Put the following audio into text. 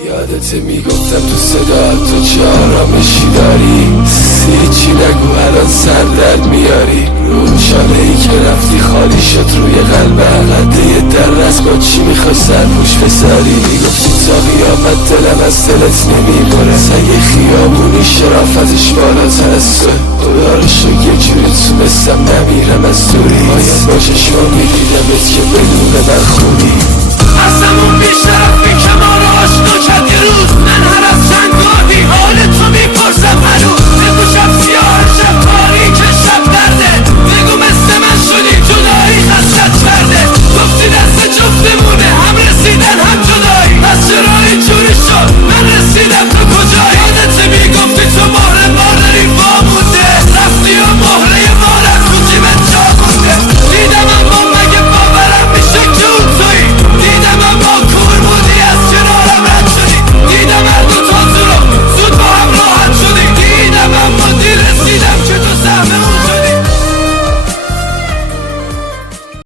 یادت میگفتم تو صدا تو چه آرامشی داری، هیچی نگو الان سر درد میاری. روشانه ای که رفتی خالی شد روی قلبم، قده در رست با چی میخوای سر پوش بذاری. میگفتی تا قیامت دلم از دلت نمیبره، سگه خیابونی شرافتش بالاتر از توه. خدا رو شکر یه جوری تونستم نمیرم از دوری، باید با چشما میدیدمت که بدون من خونی. از همون بیشتر فکرم